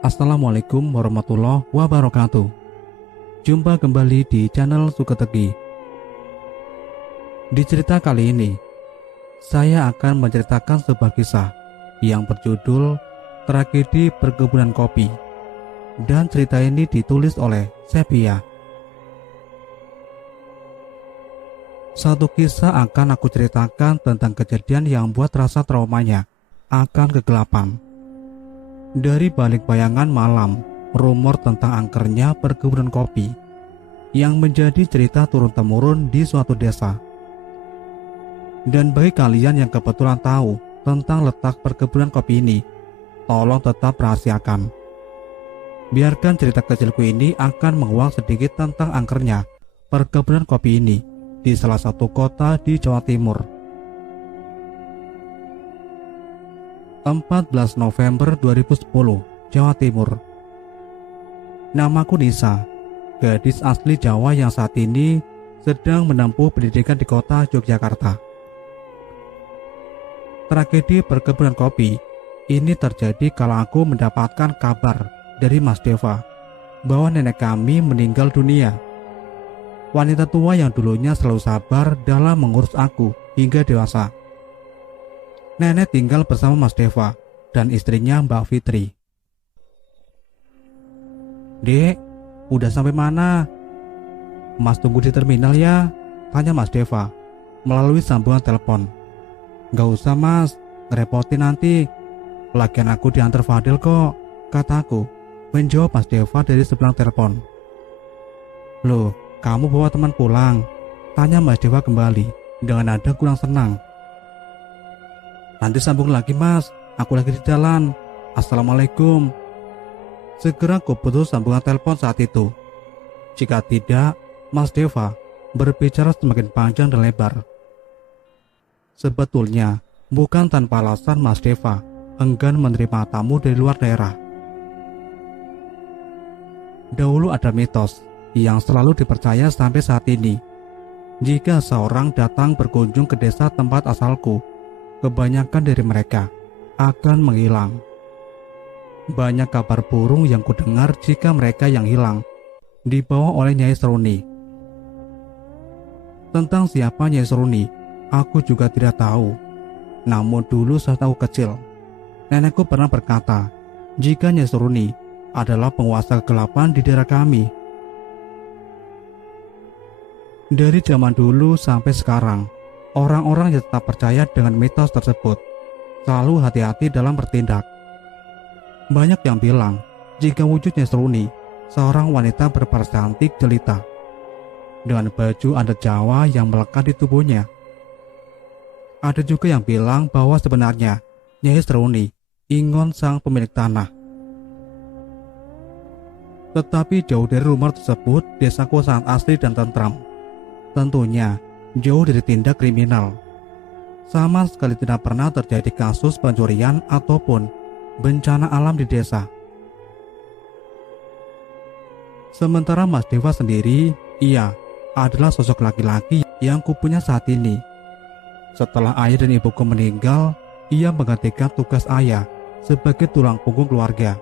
Assalamualaikum warahmatullahi wabarakatuh. Jumpa kembali di channel Suketegi. Di cerita kali ini, saya akan menceritakan sebuah kisah yang berjudul Tragedi Perkebunan Kopi. Dan cerita ini ditulis oleh Sepia. Satu kisah akan aku ceritakan tentang kejadian yang buat rasa traumanya akan kegelapan. Dari balik bayangan malam, rumor tentang angkernya perkebunan kopi yang menjadi cerita turun-temurun di suatu desa. Dan bagi kalian yang kebetulan tahu tentang letak perkebunan kopi ini, tolong tetap rahasiakan. Biarkan cerita kecilku ini akan menguak sedikit tentang angkernya perkebunan kopi ini di salah satu kota di Jawa Timur. 14 November 2010, Jawa Timur. Namaku Nisa, gadis asli Jawa yang saat ini sedang menempuh pendidikan di kota Yogyakarta. Tragedi perkebunan kopi ini terjadi kala aku mendapatkan kabar dari Mas Deva bahwa nenek kami meninggal dunia. Wanita tua yang dulunya selalu sabar dalam mengurus aku hingga dewasa. Nenek tinggal bersama Mas Deva dan istrinya Mbak Fitri. "Dek, udah sampai mana?" "Mas tunggu di terminal ya," tanya Mas Deva melalui sambungan telepon. "Gak usah mas, ngerepotin nanti. Lagian aku diantar Fadil kok," kataku, menjawab Mas Deva dari sebelah telepon. "Loh, kamu bawa teman pulang?" tanya Mas Deva kembali dengan nada kurang senang. "Nanti sambung lagi mas, aku lagi di jalan. Assalamualaikum." Segera aku putus sambungan telepon saat itu. Jika tidak, Mas Deva berbicara semakin panjang dan lebar. Sebetulnya bukan tanpa alasan Mas Deva enggan menerima tamu dari luar daerah. Dahulu ada mitos yang selalu dipercaya sampai saat ini. Jika seorang datang berkunjung ke desa tempat asalku, kebanyakan dari mereka akan menghilang. Banyak kabar burung yang kudengar jika mereka yang hilang dibawa oleh Nyai Seruni. Tentang siapa Nyai Seruni, aku juga tidak tahu. Namun dulu saat aku kecil, nenekku pernah berkata jika Nyai Seruni adalah penguasa kegelapan di daerah kami. Dari zaman dulu sampai sekarang, orang-orang yang tetap percaya dengan mitos tersebut selalu hati-hati dalam bertindak. Banyak yang bilang jika wujudnya Seruni seorang wanita berparas cantik jelita dengan baju adat Jawa yang melekat di tubuhnya. Ada juga yang bilang bahwa sebenarnya Nyai Seruni ingon sang pemilik tanah. Tetapi jauh dari rumor tersebut, desaku sangat asli dan tentram. Tentunya jauh dari tindak kriminal. Sama sekali tidak pernah terjadi kasus pencurian ataupun bencana alam di desa. Sementara Mas Deva sendiri, ia adalah sosok laki-laki yang kupunya saat ini. Setelah ayah dan ibuku meninggal, ia menggantikan tugas ayah sebagai tulang punggung keluarga.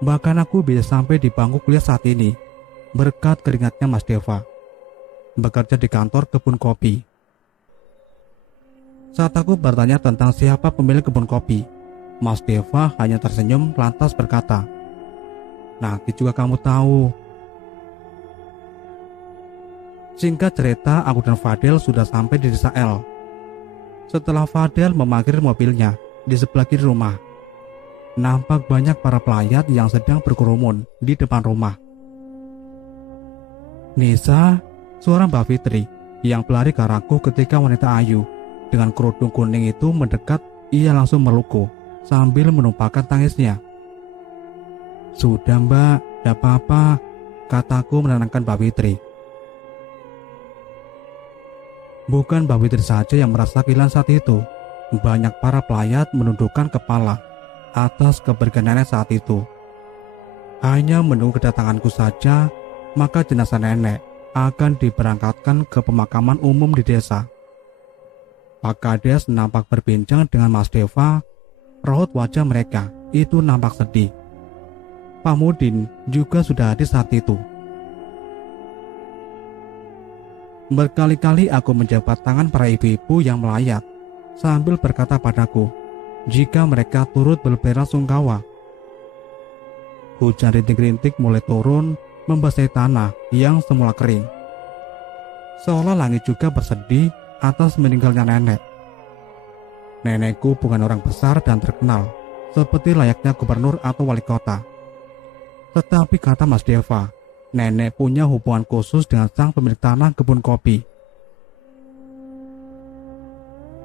Bahkan aku bisa sampai di bangku kuliah saat ini berkat keringatnya Mas Deva, bekerja di kantor kebun kopi. Saat aku bertanya tentang siapa pemilik kebun kopi, Mas Deva hanya tersenyum lantas berkata, "Nanti juga kamu tahu." Singkat cerita, aku dan Fadil sudah sampai di desa L. Setelah Fadil memarkir mobilnya di sebelah kiri rumah, nampak banyak para pelayat yang sedang berkerumun di depan rumah. "Nisa," suara Mbak Fitri yang pelari ke arahku ketika wanita ayu dengan kerudung kuning itu mendekat. Ia langsung melukku sambil menumpahkan tangisnya. "Sudah mbak, tidak apa-apa," kataku menenangkan Mbak Fitri. Bukan Mbak Fitri saja yang merasa kehilangan saat itu. Banyak para pelayat menundukkan kepala atas kepergian nenek saat itu. Hanya menunggu kedatanganku saja, maka jenazah nenek akan diberangkatkan ke pemakaman umum di desa. Pak Kades nampak berbincang dengan Mas Deva. Raut wajah mereka itu nampak sedih. Pak Mudin juga sudah hadir saat itu. Berkali-kali aku menjabat tangan para ibu-ibu yang melayat sambil berkata padaku jika mereka turut berbelasungkawa. Hujan rintik-rintik mulai turun membasahi tanah yang semula kering. Seolah langit juga bersedih atas meninggalnya nenek. Nenekku bukan orang besar dan terkenal seperti layaknya gubernur atau wali kota. Tetapi kata Mas Deva, nenek punya hubungan khusus dengan sang pemilik tanah kebun kopi.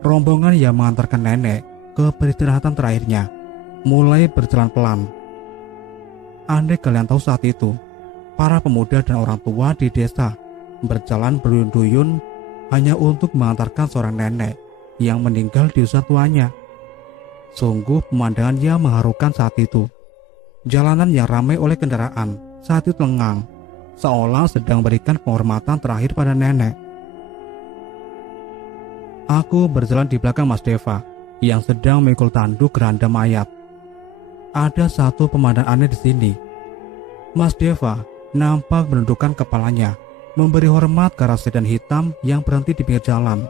Rombongan yang mengantarkan nenek ke peristirahatan terakhirnya mulai berjalan pelan. Andai kalian tahu saat itu, para pemuda dan orang tua di desa berjalan berduyun-duyun hanya untuk mengantarkan seorang nenek yang meninggal di usia tuanya. Sungguh pemandangan yang mengharukan saat itu. Jalanan yang ramai oleh kendaraan saat itu lengang, seolah sedang berikan penghormatan terakhir pada nenek. Aku berjalan di belakang Mas Deva yang sedang memikul tanduk keranda mayat. Ada satu pemandangan aneh di sini. Mas Deva nampak menundukkan kepalanya, memberi hormat ke arah sedan hitam yang berhenti di pinggir jalan.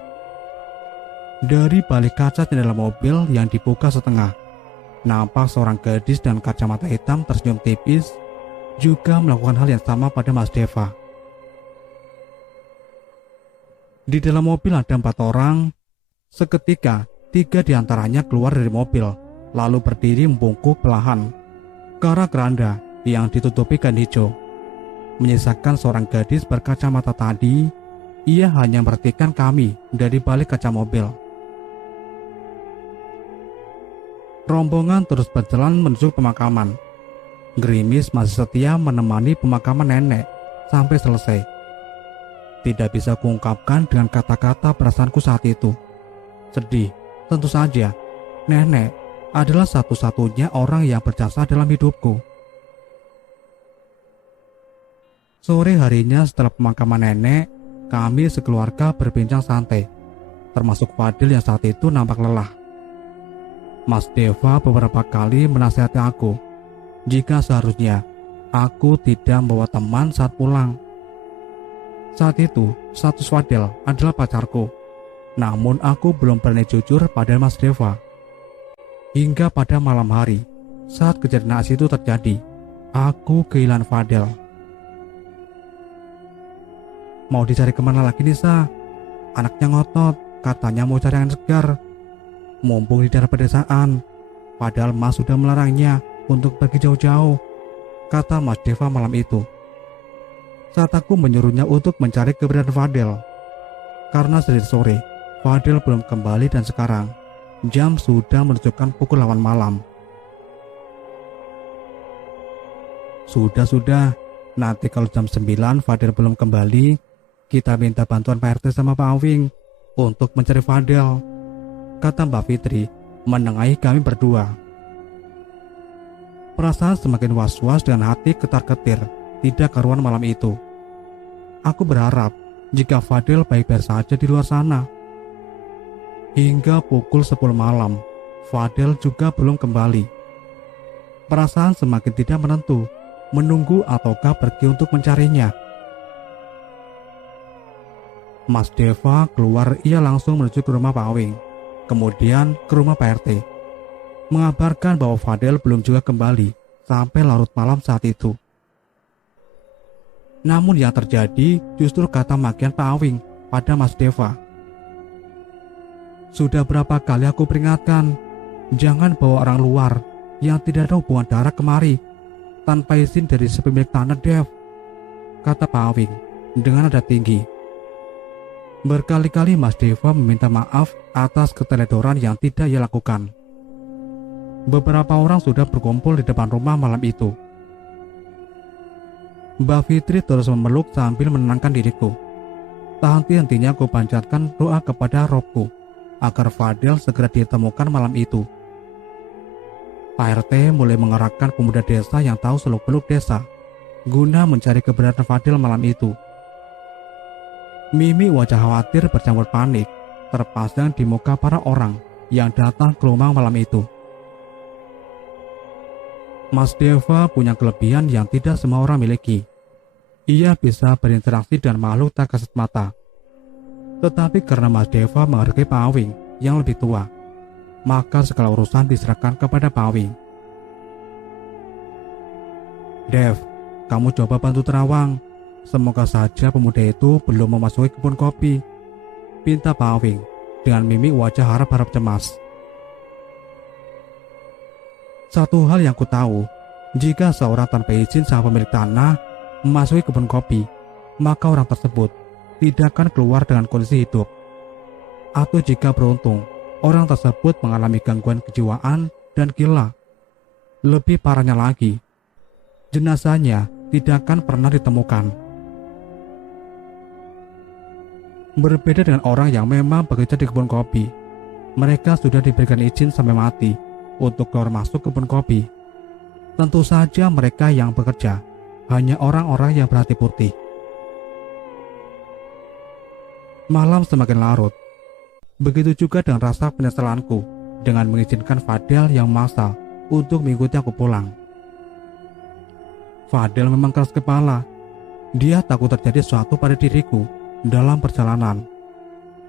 Dari balik kaca jendela mobil yang dibuka setengah, nampak seorang gadis dengan kacamata hitam tersenyum tipis juga melakukan hal yang sama pada Mas Deva. Di dalam mobil ada 4 orang. Seketika 3 diantaranya keluar dari mobil, lalu berdiri membungkuk perlahan ke arah keranda yang ditutupi kain hijau. Menyisakan seorang gadis berkacamata tadi, ia hanya memperhatikan kami dari balik kaca mobil. Rombongan terus berjalan menuju pemakaman. Gerimis masih setia menemani pemakaman nenek sampai selesai. Tidak bisa kuungkapkan dengan kata-kata perasaanku saat itu. Sedih, tentu saja. Nenek adalah satu-satunya orang yang berjasa dalam hidupku. Sore harinya setelah pemakaman nenek, kami sekeluarga berbincang santai, termasuk Fadil yang saat itu nampak lelah. Mas Deva beberapa kali menasihati aku jika seharusnya aku tidak membawa teman saat pulang. Saat itu, status Fadil adalah pacarku, namun aku belum berani jujur pada Mas Deva. Hingga pada malam hari, saat kejadian naas itu terjadi, aku kehilangan Fadil. Mau dicari kemana lagi Nisa? Anaknya ngotot, katanya mau cari angin segar. Mumpung di daerah pedesaan, padahal Mas sudah melarangnya untuk pergi jauh-jauh, kata Mas Deva malam itu. Saat aku menyuruhnya untuk mencari keberadaan Fadil. Karena sedari sore, Fadil belum kembali dan sekarang, jam sudah menunjukkan pukul 8 malam. Sudah, nanti kalau jam 9 Fadil belum kembali, kita minta bantuan Pak RT sama Pak Awing untuk mencari Fadil, kata Mbak Fitri menengahi kami berdua. Perasaan semakin was-was dengan hati ketar-ketir, tidak karuan malam itu. Aku berharap jika Fadil baik-baik saja di luar sana. Hingga pukul 10 malam, Fadil juga belum kembali. Perasaan semakin tidak menentu, menunggu ataukah pergi untuk mencarinya. Mas Deva keluar, ia langsung menuju ke rumah Pak Awing, kemudian ke rumah Pak RT, mengabarkan bahwa Fadil belum juga kembali sampai larut malam saat itu. Namun yang terjadi justru kata makian Pak Awing pada Mas Deva. Sudah berapa kali aku peringatkan, jangan bawa orang luar yang tidak ada hubungan darah kemari tanpa izin dari si pemilik tanah, Dev, kata Pak Awing dengan nada tinggi. Berkali-kali Mas Deva meminta maaf atas keteledoran yang tidak ia lakukan. Beberapa orang sudah berkumpul di depan rumah malam itu. Mbak Fitri terus memeluk sambil menenangkan diriku. Tak henti-hentinya aku panjatkan doa kepada Robku agar Fadil segera ditemukan malam itu. Pak RT mulai mengerahkan pemuda desa yang tahu seluk-beluk desa guna mencari keberadaan Fadil malam itu. Mimik wajah khawatir bercampur panik terpasang di muka para orang yang datang ke rumah malam itu. Mas Deva punya kelebihan yang tidak semua orang miliki. Ia bisa berinteraksi dengan makhluk tak kasat mata. Tetapi karena Mas Deva menghargai Pak Awing yang lebih tua, maka segala urusan diserahkan kepada Pak Awing. Dev, kamu coba bantu Terawang. Semoga saja pemuda itu belum memasuki kebun kopi, pinta Pak Awing dengan mimik wajah harap-harap cemas. Satu hal yang ku tahu, jika seorang tanpa izin sang pemilik tanah memasuki kebun kopi, maka orang tersebut tidak akan keluar dengan kondisi hidup. Atau jika beruntung, orang tersebut mengalami gangguan kejiwaan dan gila. Lebih parahnya lagi, jenazahnya tidak akan pernah ditemukan. Berbeda dengan orang yang memang bekerja di kebun kopi, mereka sudah diberikan izin sampai mati untuk keluar masuk kebun kopi. Tentu saja mereka yang bekerja hanya orang-orang yang berhati putih. Malam semakin larut. Begitu juga dengan rasa penyesalanku dengan mengizinkan Fadel yang memaksa untuk mengikuti aku pulang. Fadel memang keras kepala. Dia takut terjadi sesuatu pada diriku dalam perjalanan.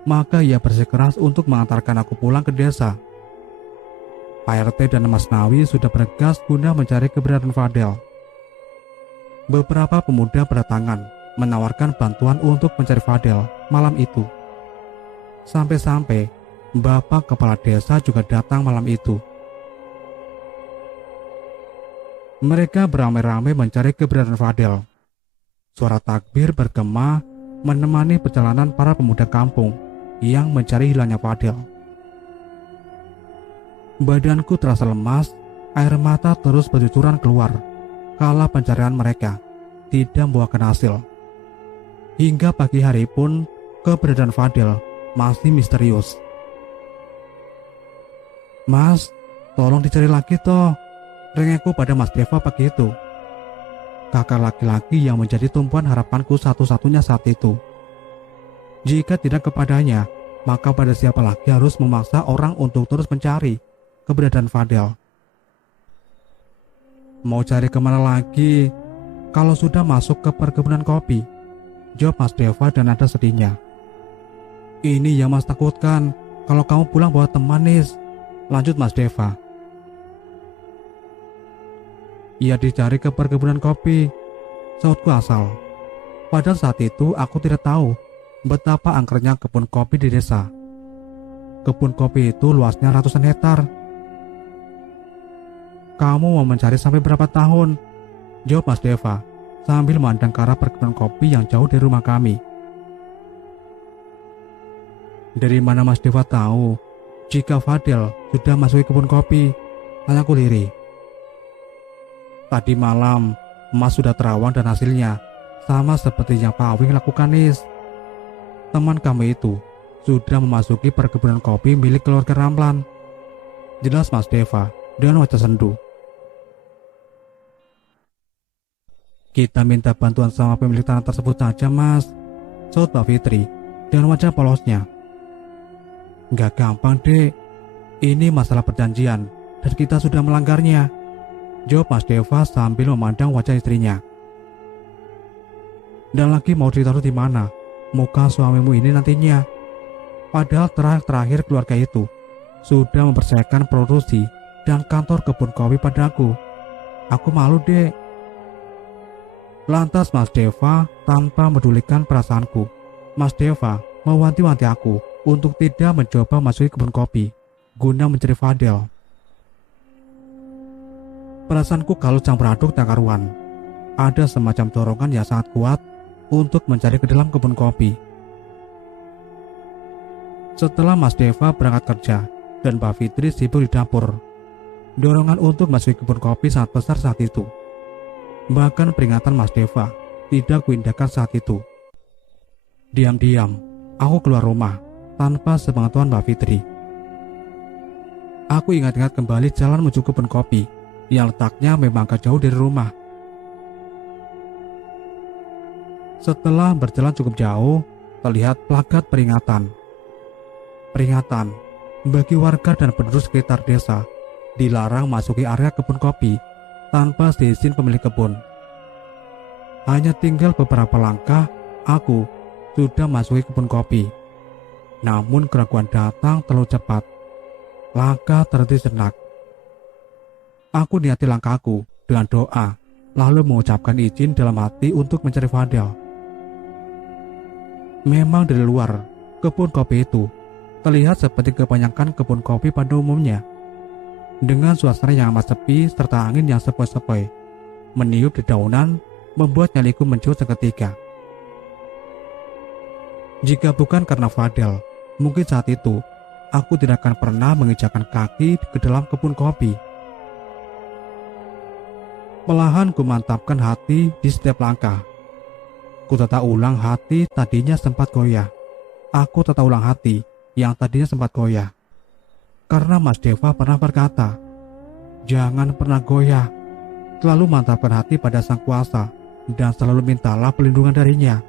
Maka ia bersikeras untuk mengantarkan aku pulang ke desa. Pak RT dan Mas Nawi sudah bergegas guna mencari keberadaan Fadel. Beberapa pemuda berdatangan menawarkan bantuan untuk mencari Fadel malam itu. Sampai-sampai Bapak Kepala Desa juga datang malam itu. Mereka beramai-ramai mencari keberadaan Fadel. Suara takbir bergema menemani perjalanan para pemuda kampung yang mencari hilangnya Fadel. Badanku terasa lemas, air mata terus bercucuran keluar kala pencarian mereka tidak membuahkan hasil. Hingga pagi hari pun keberadaan Fadel masih misterius. Mas, tolong dicari lagi toh, rengeku pada Mas Deva pagi itu. Kakak laki-laki yang menjadi tumpuan harapanku satu-satunya saat itu. Jika tidak kepadanya, maka pada siapa lagi harus memaksa orang untuk terus mencari keberadaan Fadel. Mau cari kemana lagi kalau sudah masuk ke perkebunan kopi? Jawab Mas Deva dan nada sedihnya. Ini yang Mas takutkan, kalau kamu pulang bawa teman Nis, lanjut Mas Deva. Ia dicari ke perkebunan kopi, sautku asal. Padahal saat itu aku tidak tahu betapa angkernya kebun kopi di desa. Kebun kopi itu luasnya ratusan hektar. Kamu mau mencari sampai berapa tahun? Jawab Mas Deva sambil memandang ke arah perkebunan kopi yang jauh dari rumah kami. Dari mana Mas Deva tahu jika Fadel sudah masuk kebun kopi? Tanyaku lirih. Tadi malam Mas sudah terawang dan hasilnya sama seperti yang Pak Awing lakukan Nis. Teman kami itu sudah memasuki perkebunan kopi milik keluarga Ramlan. Jelas Mas Deva dengan wajah sendu. Kita minta bantuan sama pemilik tanah tersebut saja Mas, saut Mbak Fitri dengan wajah polosnya. Gak gampang dek, ini masalah perjanjian dan kita sudah melanggarnya, jawab Mas Deva sambil memandang wajah istrinya. Dan lagi mau ditaruh di mana muka suamimu ini nantinya? Padahal terakhir keluarga itu sudah mempercayakan produksi dan kantor kebun kopi padaku. Aku malu dek. Lantas Mas Deva tanpa medulikan perasaanku, Mas Deva mewanti-wanti aku untuk tidak mencoba masuk kebun kopi guna mencari Fadel. Perasaanku kalau campur aduk tak karuan. Ada semacam dorongan yang sangat kuat untuk mencari ke dalam kebun kopi. Setelah Mas Deva berangkat kerja dan Mbak Fitri sibuk di dapur, dorongan untuk masuk kebun kopi sangat besar saat itu. Bahkan peringatan Mas Deva tidak kuindahkan saat itu. Diam-diam, aku keluar rumah tanpa sepengetahuan Mbak Fitri. Aku ingat-ingat kembali jalan menuju kebun kopi yang letaknya memang agak jauh dari rumah. Setelah berjalan cukup jauh, terlihat plakat peringatan. Peringatan bagi warga dan penduduk sekitar desa dilarang masuki area kebun kopi tanpa seizin pemilik kebun. Hanya tinggal beberapa langkah, aku sudah masuki kebun kopi. Namun keraguan datang terlalu cepat. Langkah terhenti sejenak. Aku niati langkahku dengan doa, lalu mengucapkan izin dalam hati untuk mencari Fadel. Memang dari luar, kebun kopi itu terlihat seperti kebanyakan kebun kopi pada umumnya. Dengan suasana yang amat sepi serta angin yang sepoi-sepoi meniup dedaunan membuat nyaliku menciut seketika. Jika bukan karena Fadel, mungkin saat itu aku tidak akan pernah menginjakkan kaki ke dalam kebun kopi. Perlahan ku mantapkan hati di setiap langkah. Ku tata ulang hati tadinya sempat goyah. Aku tata ulang hati yang tadinya sempat goyah. Karena Mas Deva pernah berkata, jangan pernah goyah. Selalu mantapkan hati pada Sang Kuasa dan selalu mintalah perlindungan darinya.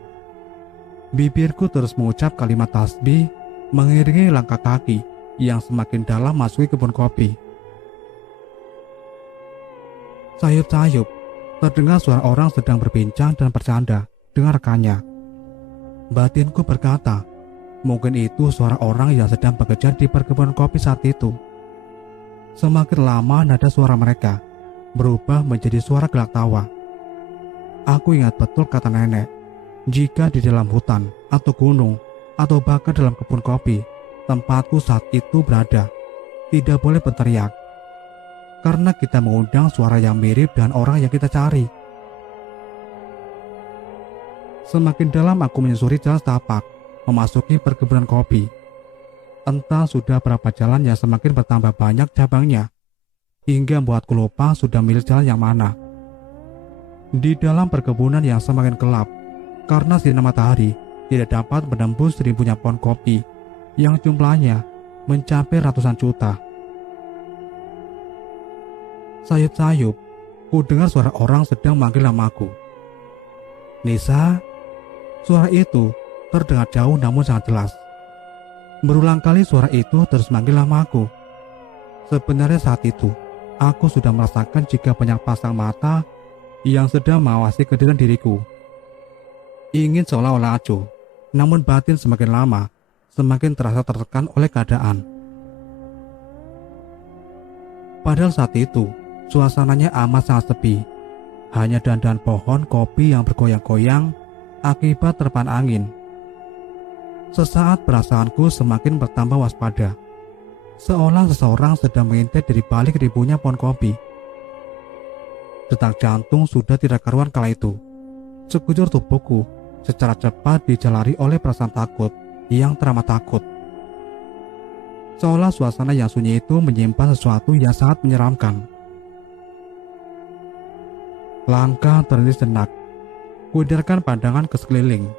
Bibirku terus mengucap kalimat tasbih mengiringi langkah kaki yang semakin dalam masuki kebun kopi. Sayup-sayup, terdengar suara orang sedang berbincang dan bercanda dengan rekannya. Batinku berkata, mungkin itu suara orang yang sedang bekerja di perkebunan kopi saat itu. Semakin lama nada suara mereka berubah menjadi suara gelak tawa. Aku ingat betul kata nenek, jika di dalam hutan atau gunung atau bahkan dalam kebun kopi tempatku saat itu berada, tidak boleh berteriak. Karena kita mengundang suara yang mirip dengan orang yang kita cari. Semakin dalam aku menyusuri jalan setapak, memasuki perkebunan kopi. Entah sudah berapa jalan yang semakin bertambah banyak cabangnya, hingga membuatku lupa sudah milih jalan yang mana. Di dalam perkebunan yang semakin gelap, karena sinar matahari tidak dapat menembus ribunya pohon kopi, yang jumlahnya mencapai ratusan juta. Sayup-sayup, ku dengar suara orang sedang memanggil namaku. Nisa, suara itu terdengar jauh namun sangat jelas. Berulang kali suara itu terus memanggil namaku. Sebenarnya saat itu, aku sudah merasakan jika banyak pasang mata yang sedang mengawasi kehadiran diriku. Ingin seolah-olah acuh, namun batin semakin lama, semakin terasa tertekan oleh keadaan. Padahal saat itu, suasananya amat sangat sepi. Hanya dahan-dahan pohon kopi yang bergoyang-goyang akibat terpaan angin. Sesaat perasaanku semakin bertambah waspada, seolah seseorang sedang mengintai dari balik ribunya pohon kopi. Detak jantung sudah tidak karuan kala itu. Sekujur tubuhku secara cepat dijalari oleh perasaan takut yang teramat takut. Seolah suasana yang sunyi itu menyimpan sesuatu yang sangat menyeramkan. Langkah terhenti sejenak. Kuhindarkan pandangan ke sekeliling.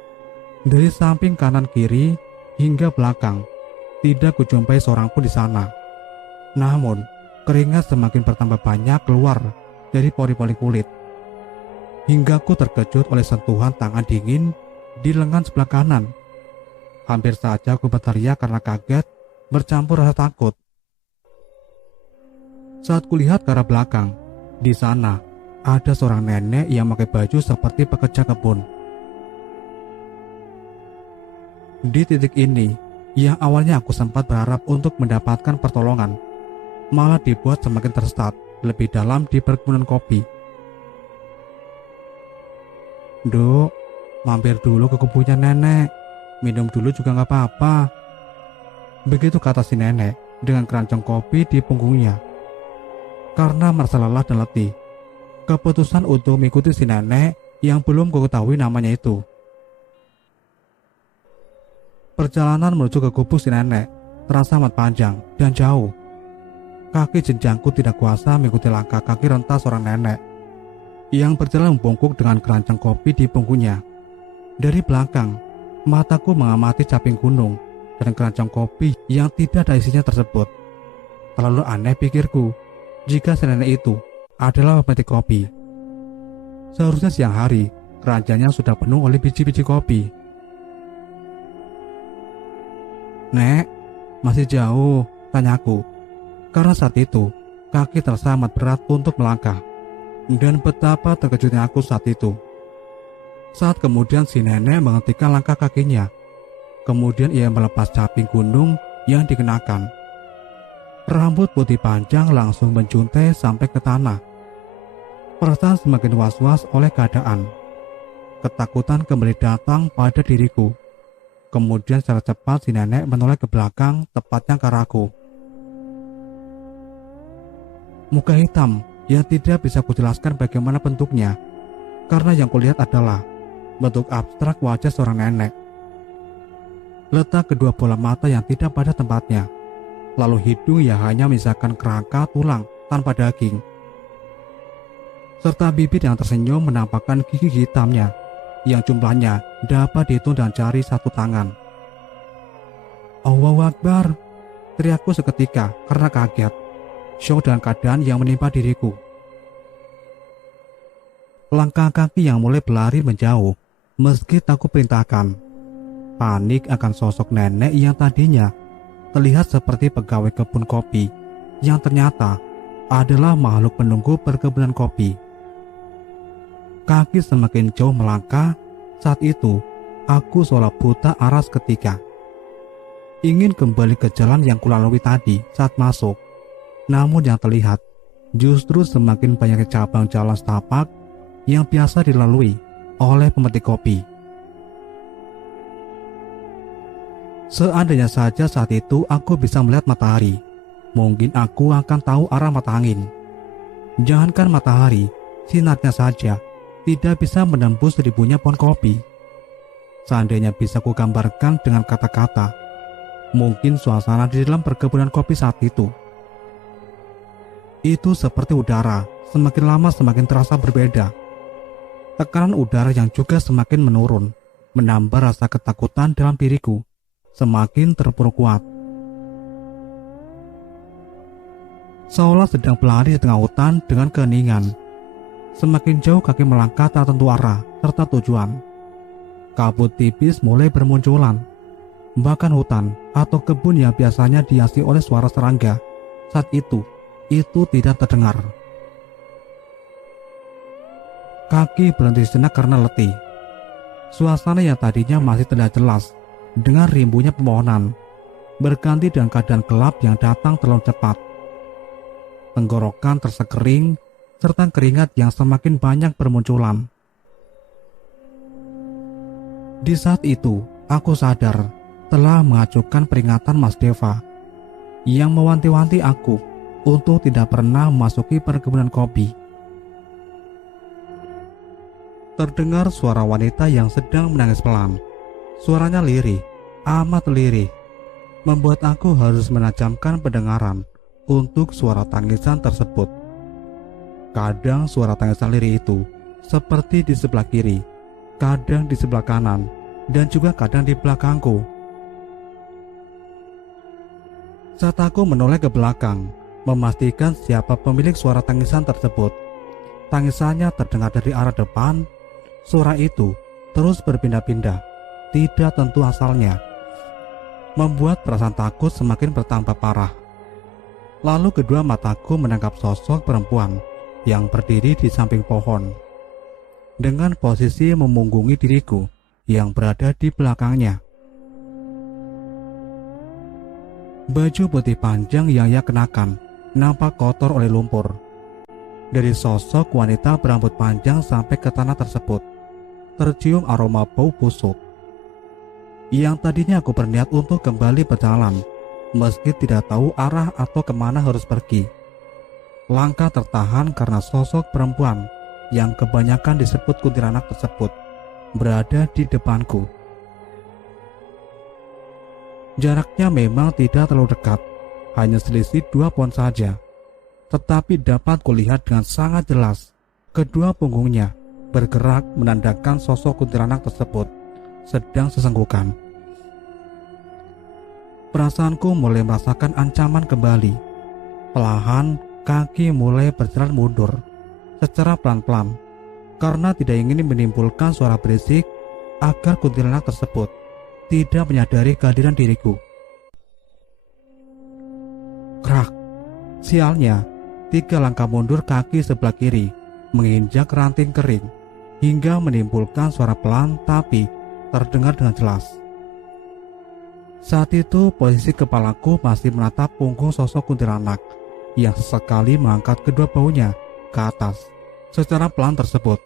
Dari samping kanan kiri hingga belakang, tidak kujumpai seorang pun di sana. Namun, keringat semakin bertambah banyak keluar dari pori-pori kulit. Hingga ku terkejut oleh sentuhan tangan dingin di lengan sebelah kanan. Hampir saja ku berteriak karena kaget bercampur rasa takut. Saat kulihat ke arah belakang, di sana ada seorang nenek yang pakai baju seperti pekerja kebun. Di titik ini, yang awalnya aku sempat berharap untuk mendapatkan pertolongan, malah dibuat semakin tersesat lebih dalam di perkebunan kopi. Duk, mampir dulu ke kebunnya nenek, minum dulu juga gak apa-apa. Begitu kata si nenek dengan keranjang kopi di punggungnya. Karena merasa lelah dan letih, keputusan untuk mengikuti si nenek yang belum ku ketahui namanya itu. Perjalanan menuju ke gubuk si nenek terasa amat panjang dan jauh. Kaki jenjangku tidak kuasa mengikuti langkah kaki rentas seorang nenek yang berjalan membungkuk dengan keranjang kopi di punggungnya. Dari belakang, mataku mengamati caping gunung dan keranjang kopi yang tidak ada isinya tersebut. Terlalu aneh pikirku jika si nenek itu adalah pemetik kopi. Seharusnya siang hari keranjangnya sudah penuh oleh biji-biji kopi. Nek, masih jauh, tanyaku. Karena saat itu kaki terasa amat berat untuk melangkah. Dan betapa terkejutnya aku saat itu. Saat kemudian si nenek menghentikan langkah kakinya. Kemudian ia melepas caping gunung yang dikenakan. Rambut putih panjang langsung menjuntai sampai ke tanah. Perasaan semakin was-was oleh keadaan. Ketakutan kembali datang pada diriku. Kemudian secara cepat si nenek menoleh ke belakang, tepatnya ke arahku. Muka hitam yang tidak bisa kujelaskan bagaimana bentuknya, karena yang kulihat adalah bentuk abstrak wajah seorang nenek. Letak kedua bola mata yang tidak pada tempatnya, lalu hidung yang hanya menyisakan kerangka tulang tanpa daging, serta bibir yang tersenyum menampakkan gigi hitamnya yang jumlahnya dapat dihitung dengan jari satu tangan. Allahu Akbar, teriakku seketika karena kaget, syok dengan keadaan yang menimpa diriku. Langkah kaki yang mulai berlari menjauh meski tak kuperintahkan. Panik akan sosok nenek yang tadinya terlihat seperti pegawai kebun kopi yang ternyata adalah makhluk penunggu perkebunan kopi. Kaki semakin jauh melangkah. Saat itu aku seolah buta arah seketika. Ingin kembali ke jalan yang kulalui tadi saat masuk, namun yang terlihat justru semakin banyak cabang jalan setapak yang biasa dilalui oleh pemetik kopi. Seandainya saja saat itu aku bisa melihat matahari, mungkin aku akan tahu arah mata angin. Jangankan matahari, sinarnya saja tidak bisa menembus ribunya pohon kopi. Seandainya bisa kugambarkan dengan kata-kata, mungkin suasana di dalam perkebunan kopi saat itu seperti udara, semakin lama semakin terasa berbeda. Tekanan udara yang juga semakin menurun, menambah rasa ketakutan dalam diriku, semakin terpuruk kuat. Seolah sedang berlari di tengah hutan dengan keheningan. Semakin jauh kaki melangkah tak tentu arah serta tujuan. Kabut tipis mulai bermunculan. Bahkan hutan atau kebun yang biasanya dihiasi oleh suara serangga, saat itu tidak terdengar. Kaki berhenti sejenak karena letih. Suasana yang tadinya masih terlihat jelas dengan rimbunya pepohonan berganti dengan keadaan gelap yang datang terlalu cepat. Tenggorokan terasa kering serta keringat yang semakin banyak bermunculan. Di saat itu, aku sadar telah mengajukan peringatan Mas Deva yang mewanti-wanti aku untuk tidak pernah memasuki perkebunan kopi. Terdengar suara wanita yang sedang menangis pelan. Suaranya lirih, amat lirih, membuat aku harus menajamkan pendengaran untuk suara tangisan tersebut. Kadang suara tangisan lirih itu seperti di sebelah kiri, kadang di sebelah kanan, dan juga kadang di belakangku. Saat aku menoleh ke belakang, memastikan siapa pemilik suara tangisan tersebut, tangisannya terdengar dari arah depan. Suara itu terus berpindah-pindah, tidak tentu asalnya, membuat perasaan takut semakin bertambah parah. Lalu kedua mataku menangkap sosok perempuan yang berdiri di samping pohon, dengan posisi memunggungi diriku yang berada di belakangnya. Baju putih panjang yang ia kenakan nampak kotor oleh lumpur. Dari sosok wanita berambut panjang sampai ke tanah tersebut tercium aroma bau busuk. Yang tadinya aku berniat untuk kembali berjalan, meski tidak tahu arah atau kemana harus pergi. Langkah tertahan karena sosok perempuan yang kebanyakan disebut kuntilanak tersebut berada di depanku. Jaraknya memang tidak terlalu dekat, hanya selisih 2 pohon saja. Tetapi dapat kulihat dengan sangat jelas kedua punggungnya bergerak menandakan sosok kuntilanak tersebut sedang sesenggukan. Perasaanku mulai merasakan ancaman kembali. Perlahan kaki mulai berjalan mundur secara pelan-pelan karena tidak ingin menimbulkan suara berisik agar kuntilanak tersebut tidak menyadari kehadiran diriku. Krak, sialnya, 3 langkah mundur kaki sebelah kiri menginjak ranting kering hingga menimbulkan suara pelan tapi terdengar dengan jelas. Saat itu posisi kepalaku masih menatap punggung sosok kuntilanak yang sesekali mengangkat kedua baunya ke atas secara pelan tersebut.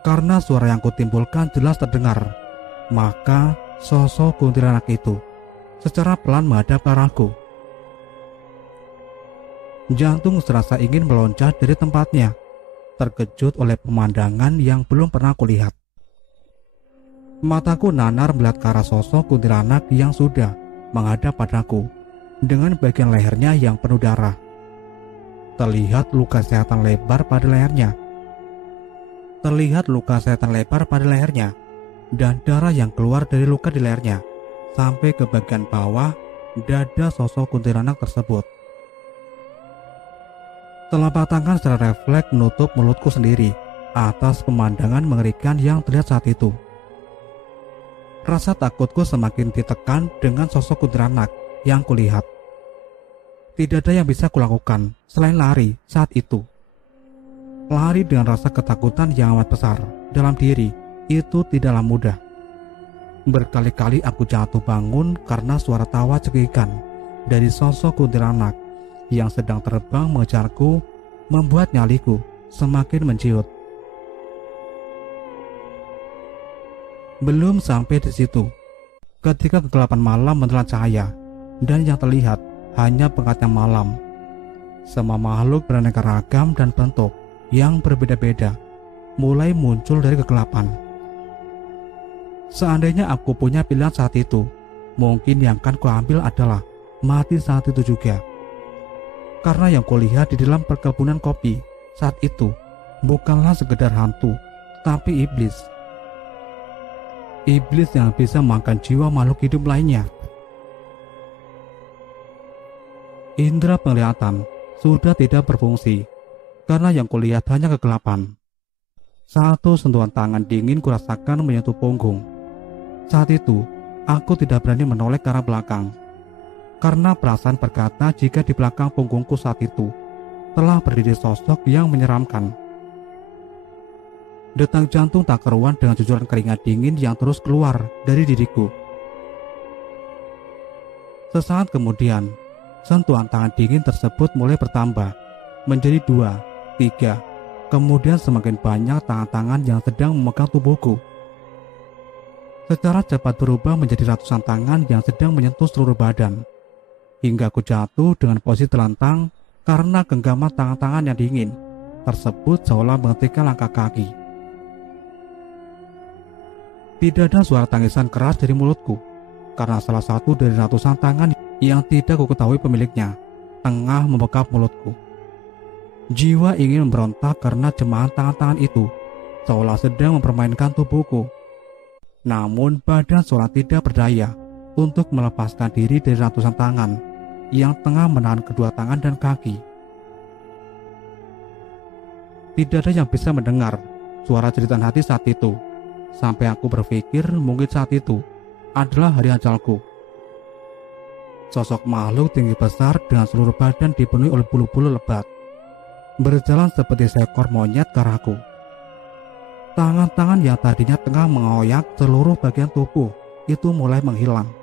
Karena suara yang kutimbulkan jelas terdengar, maka sosok kuntilanak itu secara pelan menghadap ke arahku. Jantung serasa ingin meloncat dari tempatnya, terkejut oleh pemandangan yang belum pernah kulihat. Mataku nanar melihat ke arah sosok kuntilanak yang sudah menghadap padaku dengan bagian lehernya yang penuh darah. Terlihat luka sayatan lebar pada lehernya. Dan darah yang keluar dari luka di lehernya sampai ke bagian bawah dada sosok kuntilanak tersebut. Telapak tangan secara refleks menutup mulutku sendiri atas pemandangan mengerikan yang terlihat saat itu. Rasa takutku semakin ditekan dengan sosok kuntilanak yang kulihat. Tidak ada yang bisa kulakukan selain lari saat itu. Lari dengan rasa ketakutan yang amat besar dalam diri itu tidaklah mudah. Berkali-kali aku jatuh bangun karena suara tawa cekikan dari sosok kuntilanak yang sedang terbang mengejarku membuat nyaliku semakin menciut. Belum sampai di situ, ketika kegelapan malam menelan cahaya dan yang terlihat hanya pekatnya malam. Semua makhluk beraneka ragam dan bentuk yang berbeda-beda mulai muncul dari kegelapan. Seandainya aku punya pilihan saat itu, mungkin yang akan kuambil adalah mati saat itu juga. Karena yang kulihat di dalam perkebunan kopi saat itu bukanlah sekedar hantu, tapi iblis. Iblis yang bisa makan jiwa makhluk hidup lainnya. Indra penglihatan sudah tidak berfungsi karena yang kulihat hanya kegelapan. Satu sentuhan tangan dingin kurasakan menyentuh punggung. Saat itu aku tidak berani menoleh ke arah belakang karena perasaan berkata jika di belakang punggungku saat itu telah berdiri sosok yang menyeramkan. Detak jantung tak keruan dengan jujuran keringat dingin yang terus keluar dari diriku. Sesaat kemudian, sentuhan tangan dingin tersebut mulai bertambah menjadi 2, 3, kemudian semakin banyak tangan-tangan yang sedang memegang tubuhku. Secara cepat berubah menjadi ratusan tangan yang sedang menyentuh seluruh badan, hingga aku jatuh dengan posisi telantang karena genggaman tangan-tangan yang dingin tersebut seolah menghentikan langkah kaki. Tidak ada suara tangisan keras dari mulutku karena salah satu dari ratusan tangan yang tidak kuketahui pemiliknya tengah membekap mulutku. Jiwa ingin memberontak karena jemaah tangan-tangan itu seolah sedang mempermainkan tubuhku. Namun badan seolah tidak berdaya untuk melepaskan diri dari ratusan tangan yang tengah menahan kedua tangan dan kaki. Tidak ada yang bisa mendengar suara jeritan hati saat itu, sampai aku berpikir mungkin saat itu adalah hari ajalku. Sosok makhluk tinggi besar dengan seluruh badan dipenuhi oleh bulu-bulu lebat, berjalan seperti seekor monyet ke arahku. Tangan-tangan yang tadinya tengah mengoyak seluruh bagian tubuh itu mulai menghilang.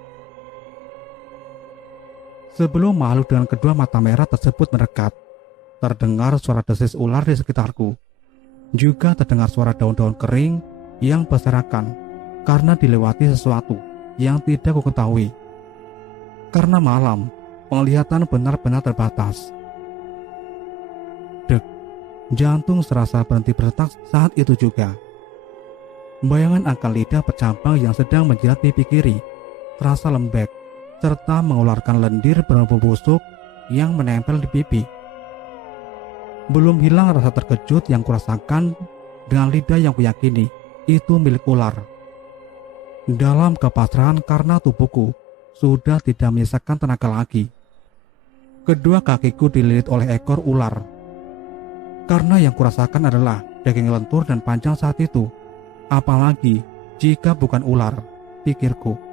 Sebelum makhluk dengan kedua mata merah tersebut mendekat, terdengar suara desis ular di sekitarku. Juga terdengar suara daun-daun kering yang berserakan karena dilewati sesuatu yang tidak kuketahui. Karena malam, penglihatan benar-benar terbatas. Dek, jantung serasa berhenti berdetak saat itu juga. Bayangan akan lidah bercabang yang sedang menjilat pipi kiri terasa lembek, serta mengeluarkan lendir bernuansa busuk yang menempel di pipi. Belum hilang rasa terkejut yang kurasakan dengan lidah yang kuyakini itu milik ular. Dalam kepasrahan karena tubuhku sudah tidak menyisakan tenaga lagi. Kedua kakiku dililit oleh ekor ular. Karena yang kurasakan adalah daging lentur dan panjang saat itu. Apalagi jika bukan ular, pikirku.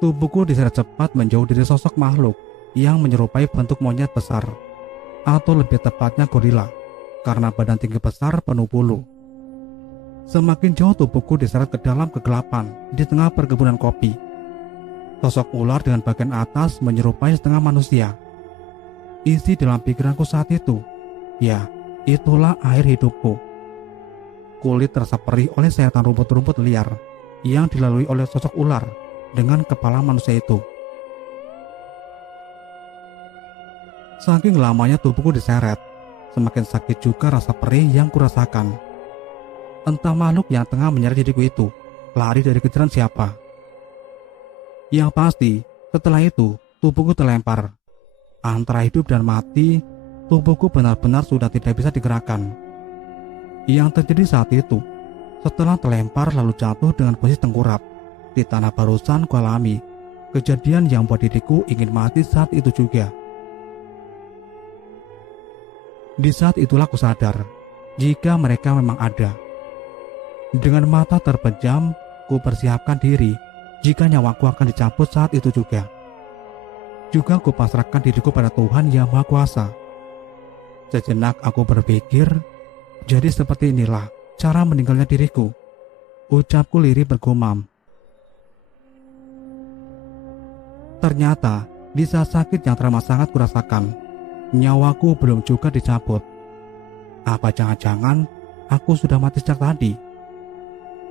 Tubuhku diseret cepat menjauh dari sosok makhluk yang menyerupai bentuk monyet besar. atau lebih tepatnya gorila, karena badan tinggi besar penuh bulu. Semakin jauh tubuhku diseret ke dalam kegelapan di tengah perkebunan kopi. Sosok ular dengan bagian atas menyerupai setengah manusia. Isi dalam pikiranku saat itu, ya, itulah air hidupku. Kulit terasa perih oleh sayatan rumput-rumput liar yang dilalui oleh sosok ular dengan kepala manusia itu. Saking lamanya tubuhku diseret, semakin sakit juga rasa perih yang kurasakan. Entah makhluk yang tengah menyeret diriku itu lari dari kejaran siapa. Yang pasti, setelah itu tubuhku terlempar. Antara hidup dan mati, tubuhku benar-benar sudah tidak bisa digerakkan. Yang terjadi saat itu, setelah terlempar lalu jatuh dengan posisi tengkurap di tanah barusan kualami, kejadian yang buat diriku ingin mati saat itu juga. Di saat itulah ku sadar, jika mereka memang ada. Dengan mata terpejam, ku persiapkan diri jika nyawaku akan dicabut saat itu juga. Juga ku pasrahkan diriku pada Tuhan Yang Maha Kuasa. Sejenak aku berpikir, jadi seperti inilah cara meninggalnya diriku. Ucapku lirih bergumam. Ternyata, di saat sakit yang teramat sangat kurasakan, nyawaku belum juga dicabut. Apa jangan-jangan aku sudah mati sejak tadi?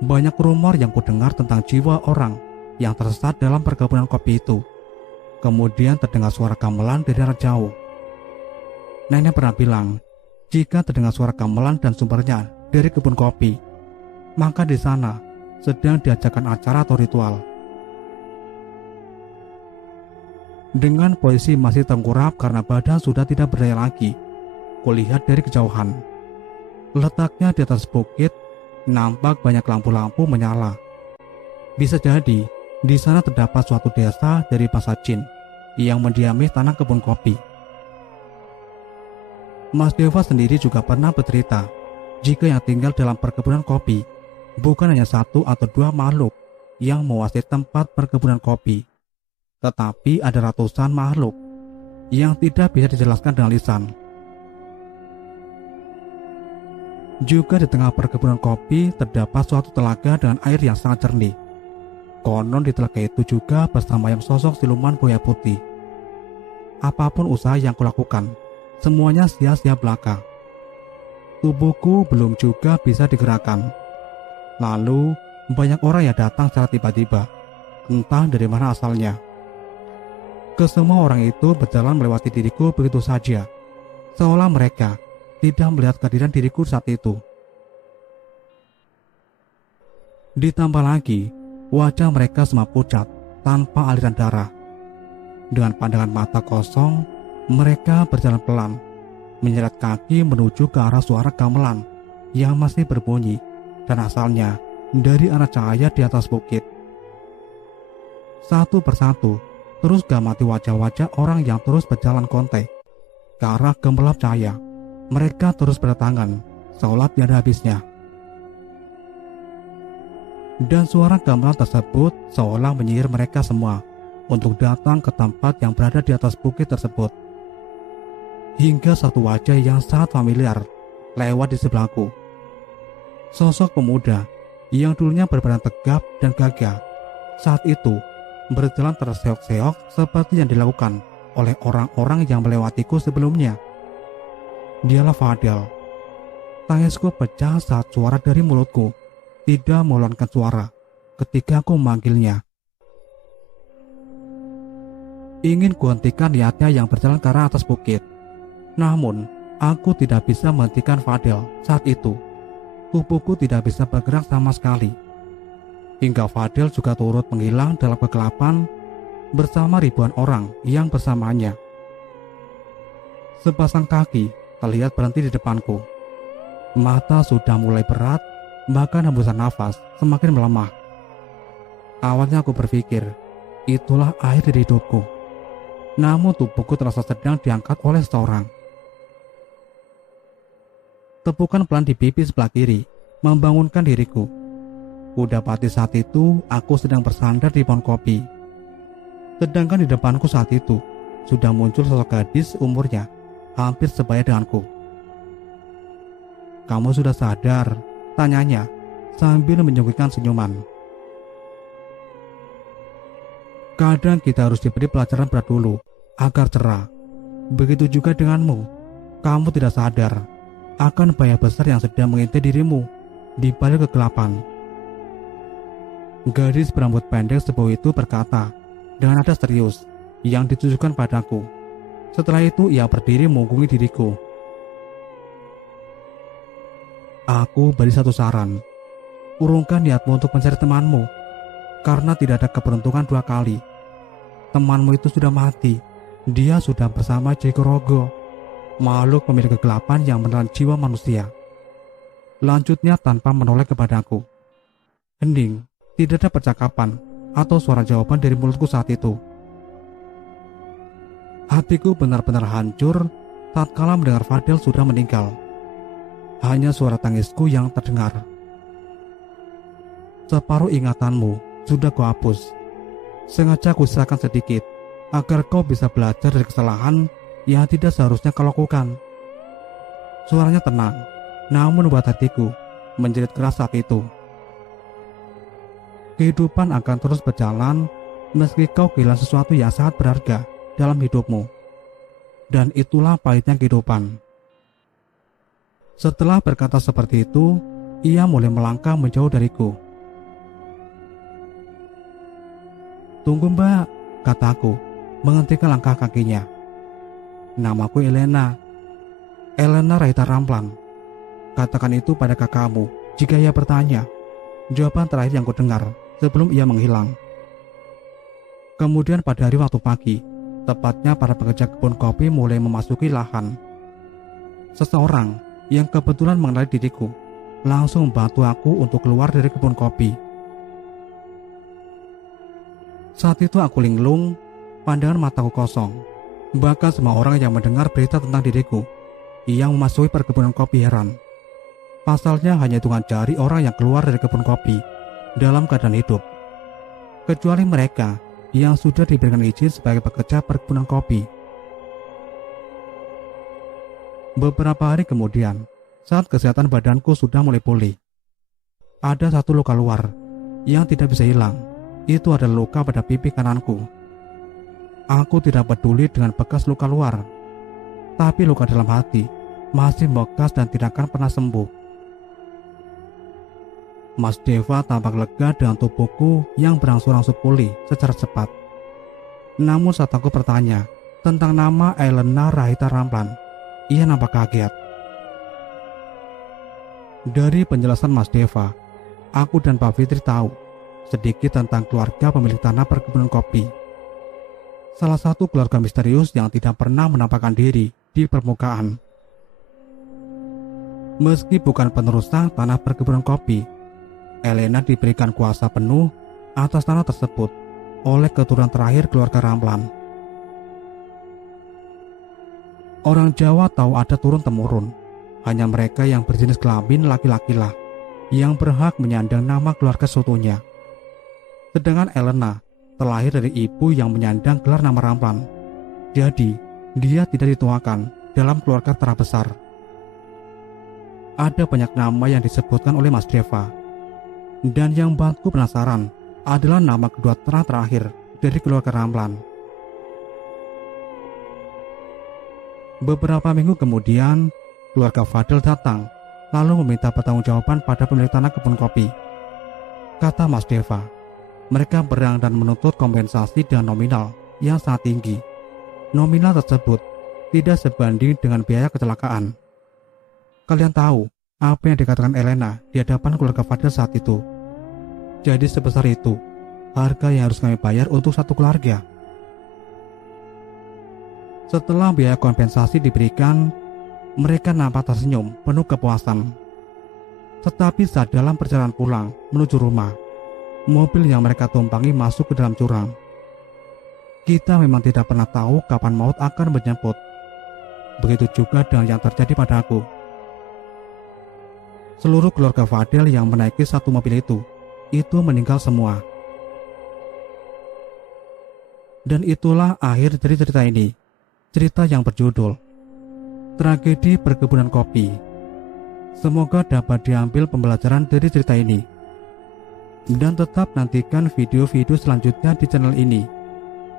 Banyak rumor yang kudengar tentang jiwa orang yang tersesat dalam perkebunan kopi itu. Kemudian terdengar suara gamelan dari arah jauh. Nenek pernah bilang, jika terdengar suara gamelan dan sumbernya dari kebun kopi, maka di sana sedang diadakan acara atau ritual. Dengan posisi masih tengkurap karena badan sudah tidak berdaya lagi, kulihat dari kejauhan. Letaknya di atas bukit, nampak banyak lampu-lampu menyala. Bisa jadi di sana terdapat suatu desa dari bangsa Jin yang mendiami tanah kebun kopi. Mas Deva sendiri juga pernah bercerita jika yang tinggal dalam perkebunan kopi bukan hanya satu atau dua makhluk yang menguasai tempat perkebunan kopi, tetapi ada ratusan makhluk yang tidak bisa dijelaskan dengan lisan. Juga di tengah perkebunan kopi terdapat suatu telaga dengan air yang sangat jernih. Konon di telaga itu juga bersemayam sosok siluman buaya putih. Apapun usaha yang kulakukan, semuanya sia-sia belaka. Tubuhku belum juga bisa digerakkan. Lalu banyak orang yang datang secara tiba-tiba, entah dari mana asalnya. Kesemua orang itu berjalan melewati diriku begitu saja, seolah mereka tidak melihat kehadiran diriku saat itu. Ditambah lagi, wajah mereka semua pucat tanpa aliran darah. Dengan pandangan mata kosong, mereka berjalan pelan, menyeret kaki menuju ke arah suara gamelan yang masih berbunyi dan asalnya dari arah cahaya di atas bukit. Satu persatu, terus gamati wajah-wajah orang yang terus berjalan kontek ke arah gemerlap cahaya. Mereka terus berdatangan, seolah tiada habisnya. Dan suara gamelan tersebut seolah menyihir mereka semua untuk datang ke tempat yang berada di atas bukit tersebut. Hingga satu wajah yang sangat familiar lewat di sebelahku. Sosok pemuda yang dulunya berbadan tegap dan gagah, saat itu berjalan terseok-seok seperti yang dilakukan oleh orang-orang yang melewatiku sebelumnya. Dialah Fadel. Tangisku pecah saat suara dari mulutku tidak mengeluarkan suara ketika aku memanggilnya. Ingin kuhentikan niatnya yang berjalan ke arah atas bukit. Namun, aku tidak bisa menghentikan Fadel saat itu. Tubuhku tidak bisa bergerak sama sekali. Hingga Fadel juga turut menghilang dalam kegelapan bersama ribuan orang yang bersamanya. Sepasang kaki terlihat berhenti di depanku. Mata sudah mulai berat, bahkan hembusan nafas semakin melemah. Awalnya aku berpikir, itulah air dari hidupku. Namun tubuhku terasa sedang diangkat oleh seseorang. Tepukan pelan di pipi sebelah kiri membangunkan diriku. Kudapati saat itu aku sedang bersandar di pohon kopi. Sedangkan di depanku saat itu sudah muncul sosok gadis umurnya hampir sebaya denganku. "Kamu sudah sadar?" tanyanya sambil menyunggihkan senyuman. "Kadang kita harus diberi pelajaran berat dulu agar cerah. Begitu juga denganmu. Kamu tidak sadar akan bahaya besar yang sedang mengintai dirimu di balik kegelapan." Gadis berambut pendek sepuh itu berkata dengan nada serius yang ditujukan padaku. Setelah itu ia berdiri mengunggungi diriku. "Aku beri satu saran. Urungkan niatmu untuk mencari temanmu, karena tidak ada keberuntungan dua kali. Temanmu itu sudah mati. Dia sudah bersama Jegorogo, makhluk pemilik kegelapan yang menelan jiwa manusia." Lanjutnya tanpa menoleh kepadaku. Hening, tidak ada percakapan atau suara jawaban dari mulutku saat itu. Hatiku benar-benar hancur tatkala mendengar Fadel sudah meninggal. Hanya suara tangisku yang terdengar. "Separuh ingatanmu sudah kuhapus. Sengaja kusisakan sedikit agar kau bisa belajar dari kesalahan yang tidak seharusnya kau lakukan." Suaranya tenang, namun buat hatiku menjerit keras saat itu. Kehidupan akan terus berjalan meski kau kehilangan sesuatu yang sangat berharga dalam hidupmu. Dan itulah pahitnya kehidupan. Setelah berkata seperti itu, ia mulai melangkah menjauh dariku. "Tunggu Mbak," kataku, menghentikan langkah kakinya. "Namaku Elena. Elena Rahita Ramplan. Katakan itu pada kakakmu jika ia bertanya." Jawaban terakhir yang kudengar sebelum ia menghilang. Kemudian pada hari waktu pagi, tepatnya para pekerja kebun kopi mulai memasuki lahan. Seseorang yang kebetulan mengenali diriku langsung membantu aku untuk keluar dari kebun kopi. Saat itu aku linglung, pandangan mataku kosong. Bahkan semua orang yang mendengar berita tentang diriku yang memasuki perkebunan kopi heran. Pasalnya hanya hitungan jari orang yang keluar dari kebun kopi dalam keadaan hidup, kecuali mereka yang sudah diberikan izin sebagai pekerja perkebunan kopi. Beberapa hari kemudian, saat kesehatan badanku sudah mulai pulih, ada satu luka luar yang tidak bisa hilang. Itu adalah luka pada pipi kananku. Aku tidak peduli dengan bekas luka luar, tapi luka dalam hati masih bekas dan tidak akan pernah sembuh. Mas Deva tampak lega dengan tubuhku yang berangsur-angsur pulih secara cepat. Namun saat aku bertanya tentang nama Elena Rahita Ramplan, ia nampak kaget. Dari penjelasan Mas Deva, aku dan Pak Fitri tahu sedikit tentang keluarga pemilik tanah perkebunan kopi. Salah satu keluarga misterius yang tidak pernah menampakkan diri di permukaan. Meski bukan penerus tanah perkebunan kopi, Elena diberikan kuasa penuh atas tanah tersebut oleh keturunan terakhir keluarga Ramplan. Orang Jawa tahu ada turun-temurun, hanya mereka yang berjenis kelamin laki-laki lah yang berhak menyandang nama keluarga seutuhnya. Sedangkan Elena terlahir dari ibu yang menyandang gelar nama Ramplan. Jadi, dia tidak dituakan dalam keluarga terbesar. Ada banyak nama yang disebutkan oleh Mas Deva. Dan yang membuatku penasaran adalah nama kedua terakhir dari keluarga Ramplan. Beberapa minggu kemudian, keluarga Fadel datang lalu meminta pertanggungjawaban pada pemilik tanah kebun kopi. Kata Mas Deva, mereka berang dan menuntut kompensasi dengan nominal yang sangat tinggi. Nominal tersebut tidak sebanding dengan biaya kecelakaan. Kalian tahu apa yang dikatakan Elena di hadapan keluarga Fadel saat itu. Jadi sebesar itu harga yang harus kami bayar untuk satu keluarga. Setelah biaya kompensasi diberikan, mereka nampak tersenyum penuh kepuasan. Tetapi saat dalam perjalanan pulang menuju rumah, mobil yang mereka tumpangi masuk ke dalam jurang. Kita memang tidak pernah tahu kapan maut akan menjemput. Begitu juga dengan yang terjadi padaku. Seluruh keluarga Fadel yang menaiki satu mobil itu meninggal semua. Dan itulah akhir dari cerita ini. Cerita yang berjudul tragedi perkebunan kopi. Semoga dapat diambil pembelajaran dari cerita ini. Dan tetap nantikan video-video selanjutnya di channel ini.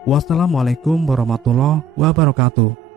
Wassalamualaikum warahmatullahi wabarakatuh.